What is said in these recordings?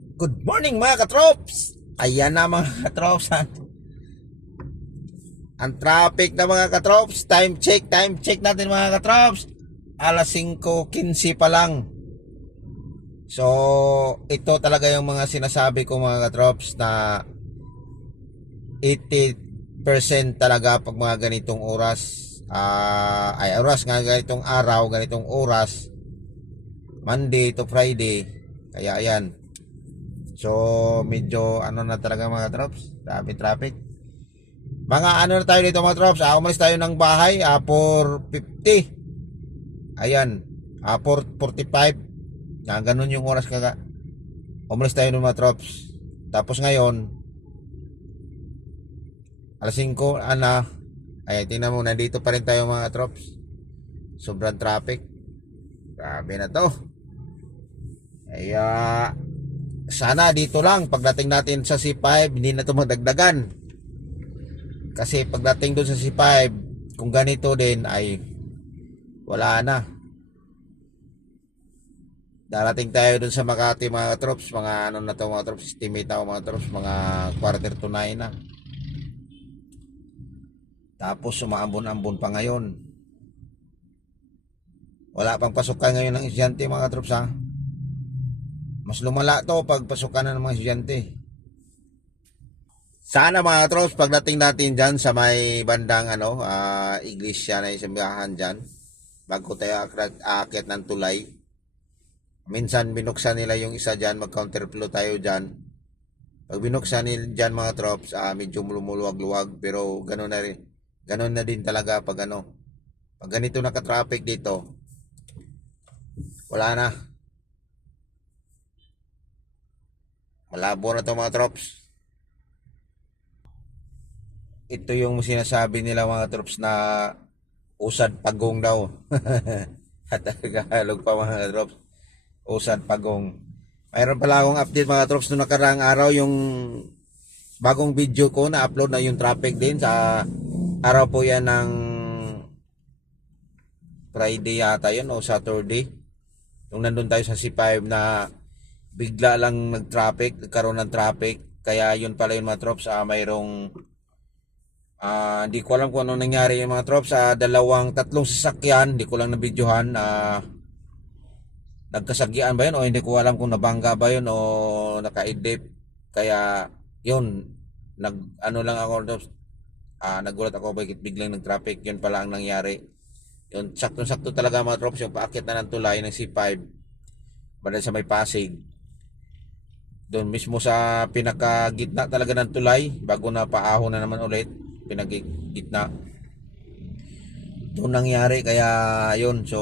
Good morning mga katrops! Ayan na mga katrops. Ang traffic na mga katrops. Time check natin mga katrops. Alas 5:15 pa lang. So, ito talaga yung mga sinasabi ko mga katrops na 80% talaga pag mga ganitong oras. Oras nga ganitong araw, ganitong oras. Monday to Friday. Kaya ayan. So, medyo ano na talaga mga trops. Traffic. Mga ano na tayo dito mga trops. Umalis tayo ng bahay. 4:50. Ayan. 4:45. Ganun yung oras kaga. Umalis tayo ng mga trops. Tapos ngayon, alas 5, Ayan, tingnan mo. Nandito pa rin tayo mga trops. Sobrang traffic. Grabe na to. Kaya, sana dito lang. Pagdating natin sa C5, hindi na ito madagdagan. Kasi pagdating doon sa C5, kung ganito din ay wala na. Darating tayo doon sa Makati mga troops, mga ano na to mga troops, estimate ako mga troops, mga quarter to 9 na. Tapos sumaambon-ambon pa ngayon. Wala pang pasukan ngayon ng estudyante mga troops ha. Mas lumala to pag pasukan na ng mga estudyante. Sana mga troops, pagdating natin dyan sa may bandang iglesia na isambahan dyan, bago tayo aakyat ng tulay. Minsan binuksan nila yung isa dyan, mag-counterflow tayo dyan. Pag binuksan nila dyan mga troops, medyo lumuluwag-luwag, pero gano'n na rin. Gano'n na din talaga pag pag ganito naka-traffic dito, wala na. Malabo na to mga troops. Ito yung sinasabi nila mga troops na usad pagong daw. At Tagalog pa mga troops. Usad pagong. Mayroon pala akong update mga troops noong nakaraang araw, yung bagong video ko na upload na yung traffic din sa araw po yan ng Friday yata yun o Saturday. Yung nandun tayo sa C5 na bigla lang nagkaroon ng traffic. Kaya yun pala yung mga troops, mayroong hindi ko alam kung ano nangyari yung mga troops sa tatlong sasakyan, hindi ko lang nabidyohan. Nagkasagyan ba yun o hindi ko alam kung nabangga ba yun o nakaidip. Kaya yun, lang ako troops. Nagulat ako bakit biglang nag-traffic. Yun pala ang nangyari. Yun, sakto-sakto talaga mga troops, yung paakit na ng tulay ng C5 banda sa may Pasig. Doon mismo sa pinakagitna talaga ng tulay, bago na paahon na naman ulit, pinakagitna. Doon nangyari, kaya yun, so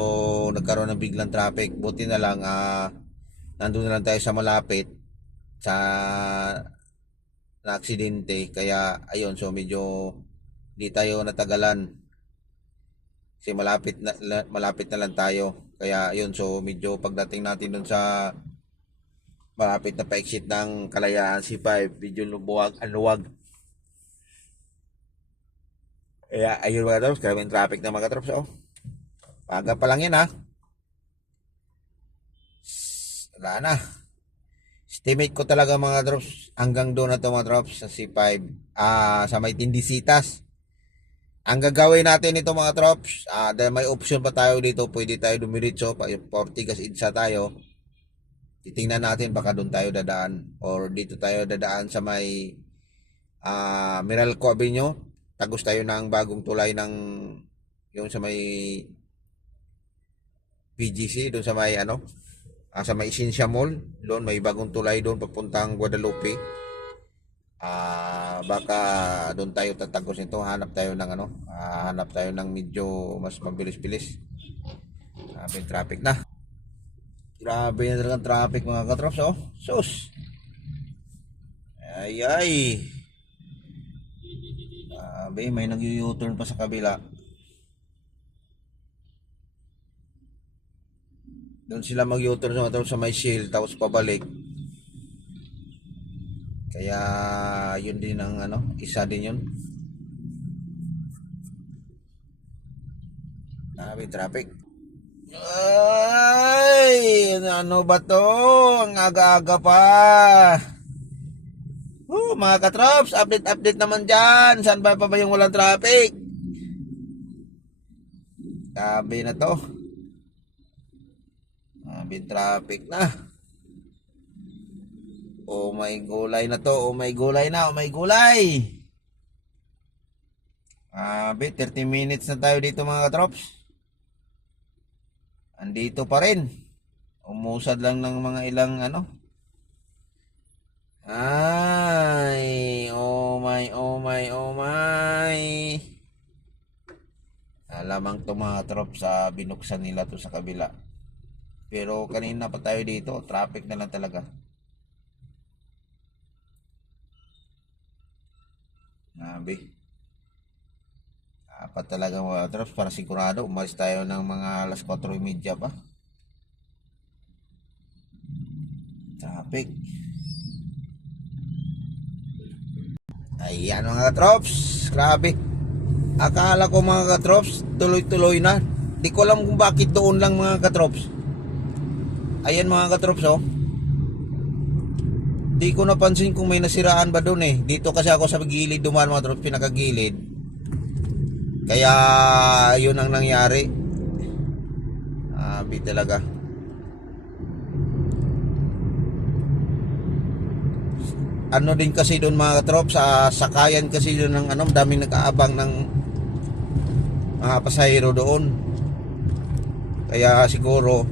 nagkaroon ng biglang traffic. Buti na lang, nandun na lang tayo sa malapit sa na aksidente, kaya ayun, so medyo di tayo natagalan kasi malapit na lang tayo. Kaya ayun, so medyo pagdating natin dun sa malapit na pa-exit ng Kalayaan C5, medyo luwag. Kaya ayun mga trops, maraming traffic na mga trops. Paga pa lang yan ha. Wala na. Estimate ko talaga mga trops, hanggang doon na to mga trops sa C5, sa may Tindisitas. Ang gagawin natin ito mga trops, dahil may option pa tayo dito, pwede tayo dumiritso, Ortigas Idsa tayo. Titingnan natin baka doon tayo dadaan or dito tayo dadaan sa may Meralco Avenue. Tagos tayo ng bagong tulay ng yung sa may PGC, doon sa may sa may Isinsya Mall. Doon may bagong tulay doon papuntang Guadalupe. Baka doon tayo tatagos nito. Hanap tayo ng medyo mas mabilis-bilis. May traffic na. Grabe na talagang traffic mga katrops. Sus. Ay. May nag-u-turn pa sa kabila. Doon sila mag-u-turn sa may shield tapos pabalik. Kaya yun din ang isa din yun. May traffic. Ay, ano ba to? Ang aga-aga pa. Mga katrops, update naman dyan. Saan ba pa ba yung walang traffic? Sabi na to. Sabi traffic na. Oh my gulay na to. Oh my gulay na. Oh my gulay. Sabi, 30 minutes na tayo dito mga katrops. Andito pa rin. Umusad lang ng mga ilang ano. Ay, oh my, oh my, oh my. Alamang to mga trop sa binuksan nila to sa kabila. Pero kanina pa tayo dito, traffic na lang talaga. Nabi. Apat talaga mga trops para sigurado. Umalis tayo ng mga alas 4:30 pa. Traffic. Ayan mga katrops, grabe. Akala ko mga katrops, tuloy-tuloy na. Di ko alam kung bakit doon lang mga katrops. Ayan mga katrops oh. Di ko napansin kung may nasiraan ba doon eh. Dito kasi ako sa gilid dumaan mga katrops, pinakagilid. Kaya yun ang nangyari. Abi talaga. Ano din kasi doon mga katrop sa sakayan kasi doon ng ano, daming nag-aabang ng mga pasahero doon. Kaya siguro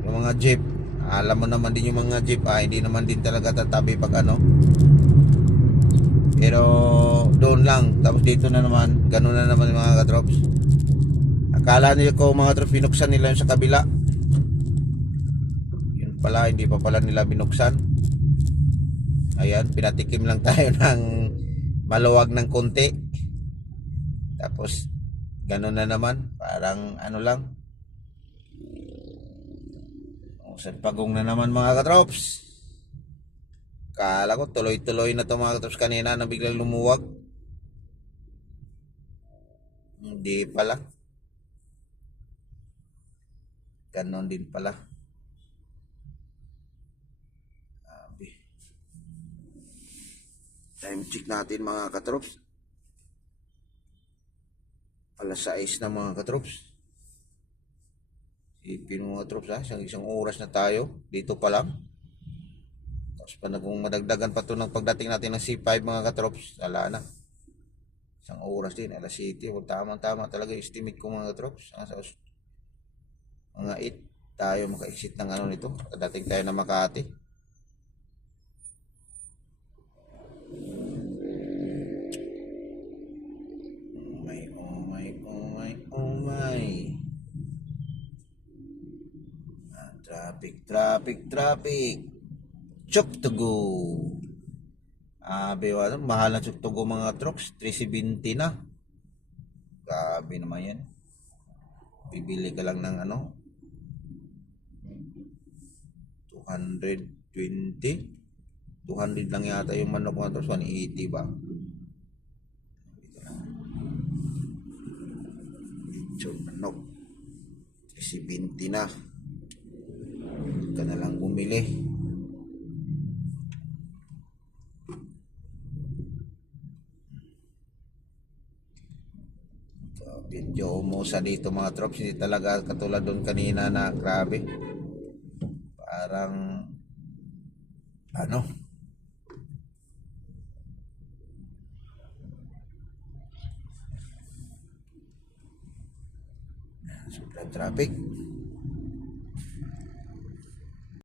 yung mga jeep, alam mo naman din yung mga jeep, hindi naman din talaga tatabi pag ano. Pero doon lang, tapos dito na naman, ganun na naman mga katrops. Akala nila ko mga katrops binuksan nila yung sa kabila. Yun pala, hindi pa pala nila binuksan. Ayan, pinatikim lang tayo ng maluwag ng konti. Tapos, gano'n na naman. Parang ano lang. Usad pagong na naman mga katrops. Kala ko tuloy-tuloy na to mga katrops kanina na biglang lumuwag. Hindi pala. Gano'n din pala. Time check natin mga katrops. Alas 6 na mga katrops. Ipin mga katrops ha, isang oras na tayo. Dito pa lang. Tapos pa kung madagdagan pa to ng pagdating natin ng C5 mga katrops, wala na. Isang oras din, alas 7. Tama-tama talaga yung estimate ko mga katrops. Mga 8 tayo maka-exit ng ano nito. Dating tayo na Makati. Traffic. Chok to go. Bewa, mahal na chok to go mga trucks. 370 na. Grabe naman yan. Bibili ka lang ng ano. 220. 200 lang yata yung manok mga trucks. 180 ba? Chok manok. 370 na. Ka na lang bumili. Medyo umusa dito mga trops, hindi talaga katulad doon kanina na grabe. Parang ano, sobrang traffic.